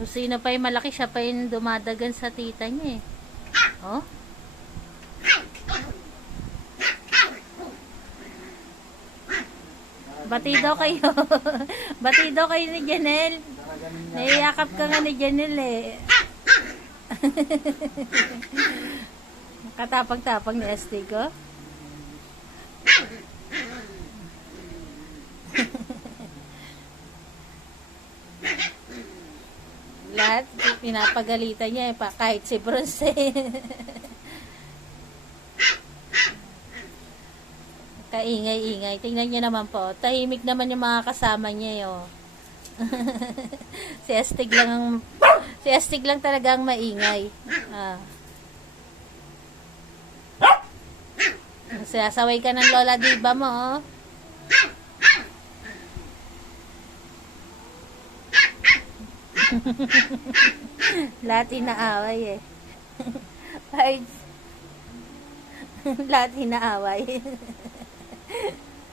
Kung sino pa yung malaki, siya pa yung dumadagan sa tita niya eh. Oh? Bati daw kayo. Bati daw kayo ni Janelle. Naiyakap ka nga ni Janelle eh. Katapag-tapag ni Esti ko. Lahat pinapagalitan niya eh, kahit si Bronze eh. Kaingay-ingay. Tingnan niyo naman po. Tahimik naman yung mga kasama niya eh, oh. Si Astig lang talaga ang maingay. Sasaway ka ng Lola Diva mo, oh. Lahat inaaway eh. Lahat inaaway.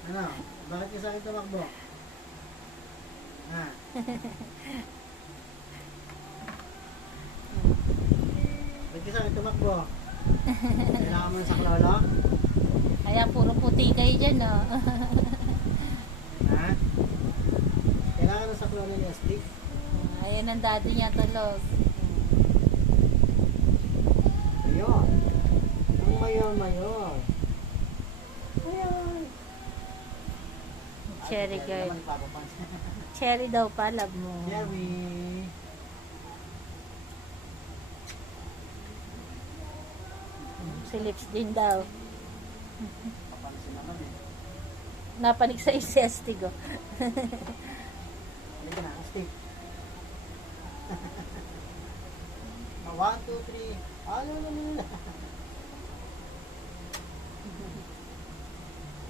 Ano? Bakit ka sakit tumakbo? Ha? Bakit ka sakit tumakbo? Kailangan mo na sa klolo? Kaya puro puti kayo dyan, oh. Ha? Kailangan na sa klolo ni Astig? Ayan ang daddy niya tulog. Mayor. Ang mayor. Mayor. Cherry girl. Cherry daw pa, love mo. Cherry. Si Lips din daw. Papansin naman eh. Napanig sa isestig, oh. Halika na, Astig. 1, 2, 3. Alala.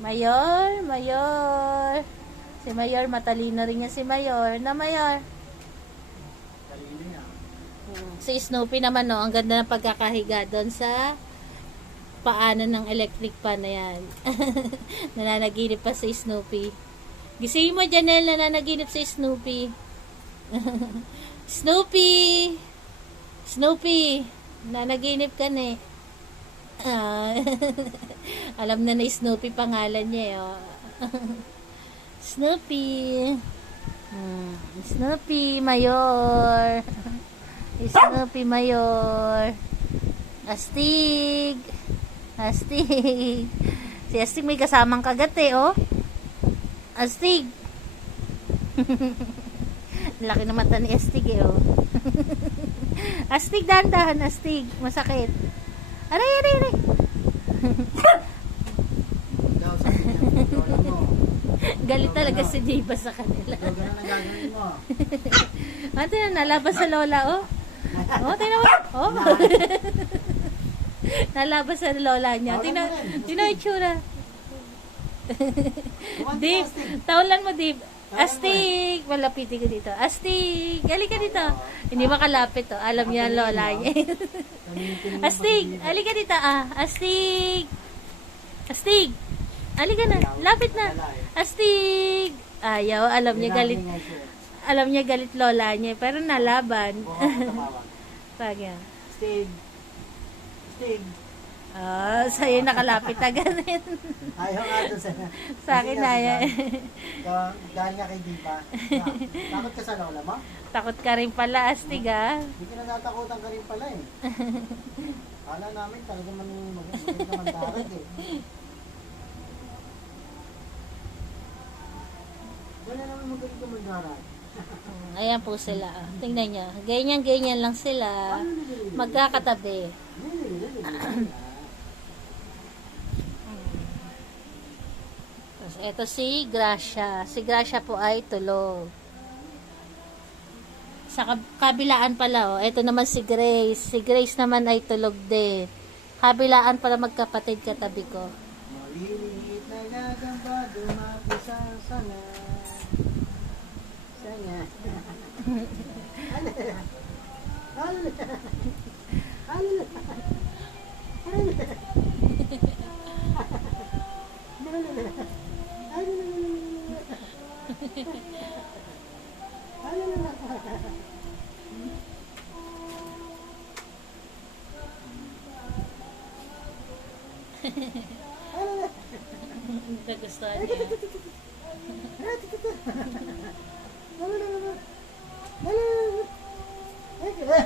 Mayor. Si Mayor, matalino rin niya si Mayor. Na Mayor. Talino niya. Si Snoopy naman, no, ang ganda ng pagkakahiga doon sa paanan ng electric pan na yan. Nananaginip pa si Snoopy. Gisingin mo, Janelle, nananaginip si Snoopy. Snoopy, nanaginip ka na eh. Alam na na Snoopy pangalan niya eh, oh. Snoopy. Snoopy Mayor. Snoopy Mayor. Astig. Si Astig may kasamang kagat eh, oh. Astig. Laki na mata ni Astig eh, oh. Astig, dahan-dahan, Astig. Masakit. Aray. Daw, sabi niya, lola mo. Galit talaga si Diva sa kanila. Ito, ganun ang gagawin mo. Ate na, nalabas sa lola, oh. Oh, tingnan mo. Oh. Nalabas sa lola niya. Tingnan yung itsura. Dib, tawalan mo, Dib. Astig! Malapitin ko dito. Astig! Halika dito. Hindi makalapit, oh. Alam niya ang lola niya. Astig! Halika dito, ah. Astig! Halika na. Lapit na. Astig! Ayaw. Alam niya galit. Alam niya galit lola niya. Pero nalaban. Pag yan. Astig! Sa'yo nakalapit na ganun. Ayaw nga doon Sa akin na yan. Dahil nga kay Diva. Takot ka sa lola mo? Takot ka rin pala, Astig, ah. Hindi ka na natakutan ka rin pala eh. Kala namin talaga magaling naman darag eh. Wala naman magaling naman darag. Ayan po sila. Tingnan niya. Ganyan lang sila. Magkakatabi. Tapos ito si Gracia. Si Gracia po ay tulog. Sa kabilaan pala, oh. Ito naman si Grace. Si Grace naman ay tulog din. Kabilaan pala magkapatid katabi ko. Maliliit na gagamba dumati sa sanga. Sanga. Nagustuhan niya.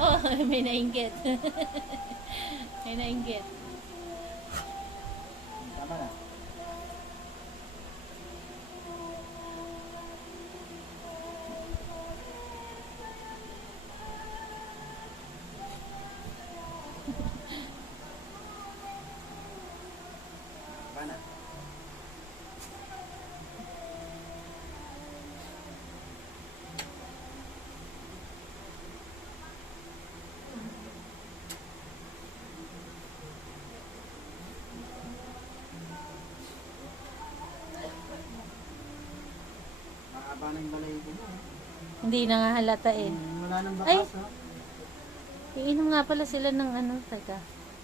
Oh, may nainggit. May nainggit. Tama na. Tama na. Mahaba na yung balay ko mo. Hindi na nga halata eh. Wala nang Ay! bakas, ha? Iinom nga pala sila ng ano, teka.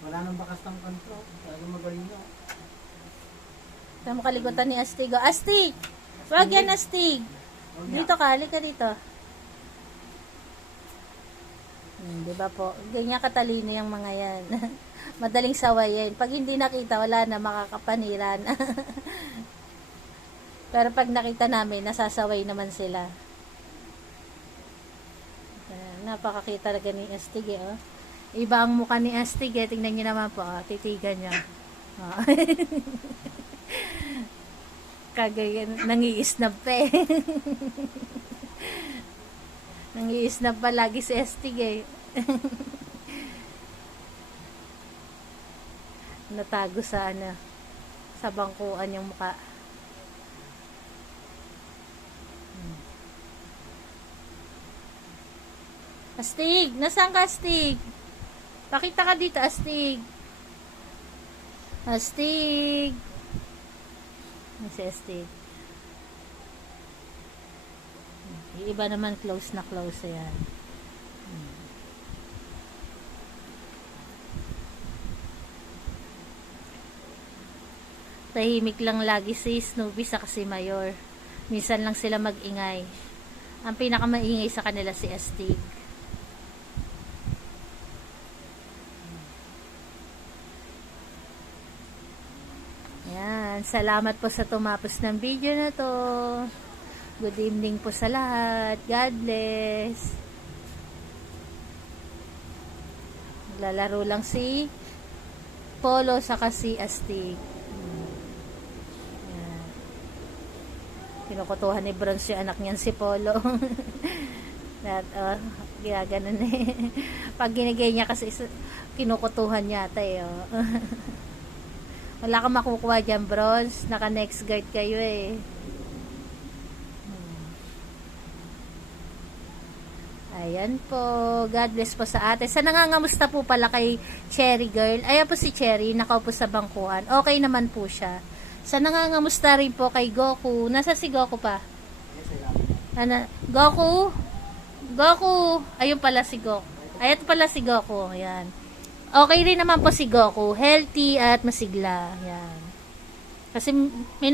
Wala nang bakas ng kanto. Talagang magaling na. Tama kaligutan ni Astig. Oh, Astig! Wag yan, Astig! Dito ka, halika dito. Di ba po? Ganyan katalino yung mga yan. Madaling sawayin. Pag hindi nakita, wala na, makakapaniran. Pero pag nakita namin, nasasaway naman sila. Napakakita talaga ni Astig eh, oh. Iba ang mukha ni Astig eh. Tingnan nyo naman po, oh. Titigan nyo. Oh. Kagayan, nangiisnab pa eh. Nangiisnab pa lagi si Astig eh. Natago sa ano, sa bangkuan yung mukha. Astig, nasaan ka, Astig? Pakita ka dito, Astig. Astig. Si Astig. Yung iba naman close na close yan. Tahimik lang lagi si Snoopy sa si Mayor. Minsan lang sila mag-ingay. Ang pinakamaingay sa kanila si Astig. Yan. Salamat po sa tumapos ng video na to. Good evening po sa lahat. God bless. Naglalaro lang si Polo saka si Astig. Yan. Kinukutuhan ni Bronze yung anak niyan si Polo. At, ginaganon eh. Pag ginigay niya kasi kinukutuhan yata eh. Oh. Wala kang makukuha dyan, Bronze. Naka next guard kayo eh. Ayan po. God bless po sa ate. Sa nangangamusta po pala kay Cherry Girl. Ayan po si Cherry. Nakaupo sa bangkuan. Okay naman po siya. Sa nangangamusta rin po kay Goku. Nasa si Goku pa? Ano? Goku? Goku! Ayun pala si Goku. Ayan pala si Goku. Ayan. Okay rin naman po si Goku. Healthy at masigla. Yan. Kasi may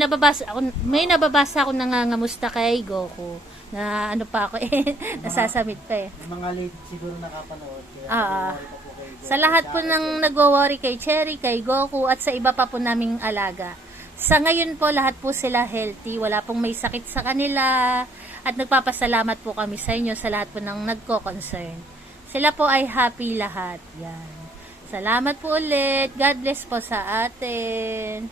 nababasa ako nangangamusta kay Goku. Na ano pa ako eh. Nasasamit pa eh. Yung mga late siguro nakapanood. Kaya nag-worry pa po kay Goku. Sa lahat po ng nagwo-worry kay Cherry, kay Goku, at sa iba pa po naming alaga. Sa ngayon po, lahat po sila healthy. Wala pong may sakit sa kanila. At nagpapasalamat po kami sa inyo sa lahat po ng nagko-concern. Sila po ay happy lahat. Yan. Salamat po ulit. God bless po sa atin.